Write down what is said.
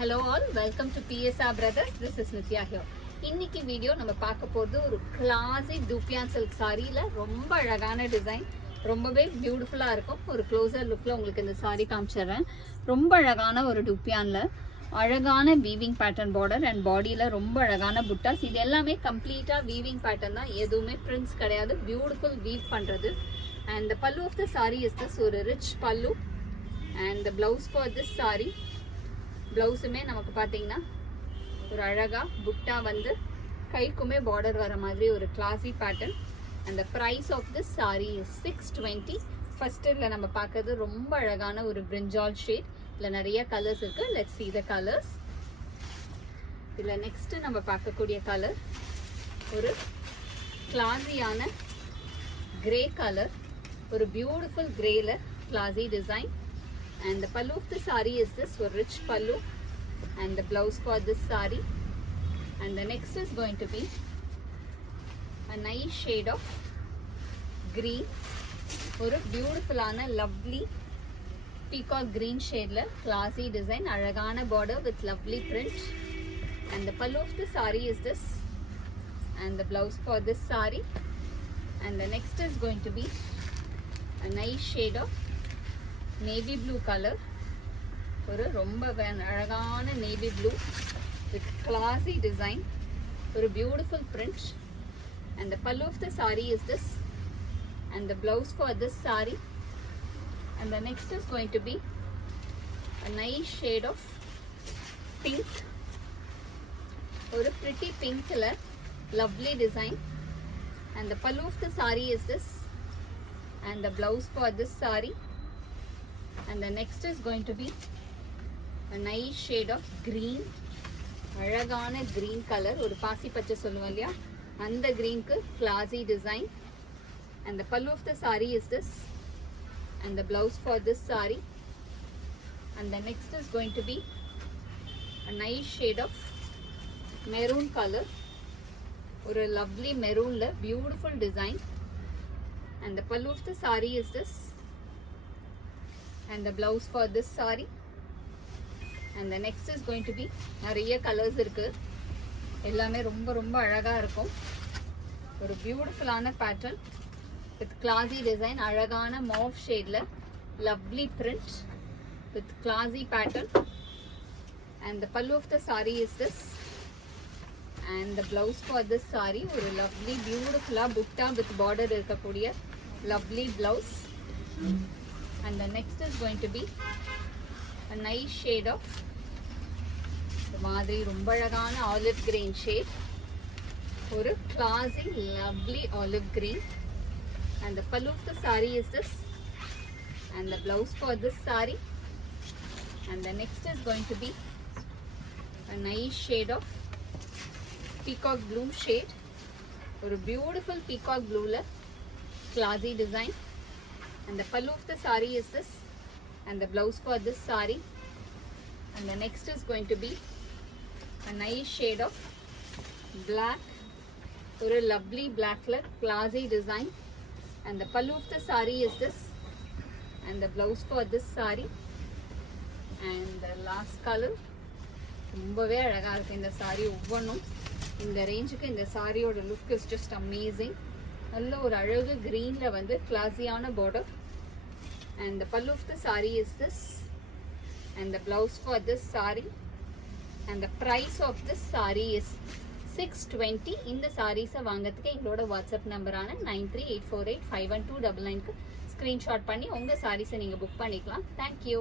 Hello all, welcome to PSR Brothers. This is Nitya here. இன்னைக்கு வீடியோ நம்ம பார்க்க போறது ஒரு கிளாஸி டூப்பியான் சில்க் சாரியில ரொம்ப அழகான டிசைன், ரொம்பவே பியூட்டிஃபுல்லா இருக்கும். ஒரு க்ளோசர் லுக்ல உங்களுக்கு இந்த சாரி காமிச்சிடுறேன். ரொம்ப அழகான ஒரு டூப்பியான்ல அழகான வீவிங் பேட்டர்ன் பார்டர் அண்ட் பாடியில ரொம்ப அழகான புட்டாஸ். இது எல்லாமே கம்ப்ளீட்டா வீவிங் பேட்டர்ன் தான், எதுவுமே பிரிண்ட்ஸ் கிடையாது. பியூட்டிஃபுல் வீவ் பண்றது. And the pallu of the saree is this ஒரு ரிச் பல்லு. And the blouse for this saree, பிளவுஸுமே நமக்கு பார்த்தீங்கன்னா ஒரு அழகா புட்டா வந்து கைக்குமே பார்டர் வர மாதிரி ஒரு classy pattern. And the price of this sari is 620. First இதில் நம்ம பார்க்கறது ரொம்ப அழகான ஒரு பிரிஞ்சால் ஷேட். இதில் நிறைய கலர்ஸ் இருக்கு. Let's see the colours. இதில் நெக்ஸ்ட் நம்ம பார்க்கக்கூடிய கலர் ஒரு கிளாசியான கிரே கலர், ஒரு பியூட்டிஃபுல் கிரேல classy design. And the pallu of the saree is this one rich pallu, and the blouse for this saree. And the next is going to be a nice shade of green, or a beautiful ana lovely peacock green shade la classy design, alagana border with lovely print. And the pallu of the saree is this, and the blouse for this saree. And the next is going to be a nice shade of navy blue color, ஒரு ரொம்ப அழகான navy blue with classy design, ஒரு beautiful print. And the pallu of the saree is this, and the blouse for this saree. And the next is going to be a nice shade of pink, ஒரு pretty pink color, lovely design. And the pallu of the saree is this, and the blouse for this saree. And the next is going to be a nice shade of green, அழகான green color, ஒரு பாசி பச்சை சொல்லுவோம் இல்லையா, அந்த greenக்கு classy design. And the pallu of the saree is this, and the blouse for this saree. And the next is going to be a nice shade of maroon color, ஒரு lovely maroonல beautiful design. And the pallu of the saree is this, and the blouse for this saree. And the next is going to be நிறைய colours இருக்கு, எல்லாமே ரொம்ப ரொம்ப அழகா இருக்கும். ஒரு பியூட்டிஃபுல்லான பேட்டர்ன் வித் கிளாசி டிசைன், அழகான மாவ் ஷேட்ல lovely print with classy pattern. And the pallu of the saree is this, and the blouse for this saree ஒரு lovely பியூட்டிஃபுல்லா புட்டா வித் பார்டர் இருக்கக்கூடிய lovely blouse. And the next is going to be a nice shade of the மாதிரி ரொம்ப அழகான olive green shade, ஒரு classy lovely olive green. And the pallu of the saree is this, and the blouse for this saree. And the next is going to be a nice shade of peacock blue shade, ஒரு beautiful peacock blue la classy design. And the pallu of the saree is this, and the blouse for this saree. And the next is going to be a nice shade of black, or a lovely black la classy design. And the pallu of the saree is this, and the blouse for this saree. And the last color ரொம்பவே அழகா இருக்கு இந்த saree. ஒவ்வொன்றும் இந்த ரேஞ்சுக்கு இந்த சாரியோட look is just amazing. நல்ல ஒரு அழகு கிரீன்ல வந்து கிளாஸியான border. And the pallu of the saree is this, and the blouse for this saree. And the price of this saree is 620. இந்த சாரீஸை வாங்கிறதுக்கு எங்களோட வாட்ஸ்அப் நம்பரான 9384851299க்கு ஸ்க்ரீன்ஷாட் பண்ணி உங்கள் சாரீஸை நீங்கள் புக் பண்ணிக்கலாம். தேங்க்யூ.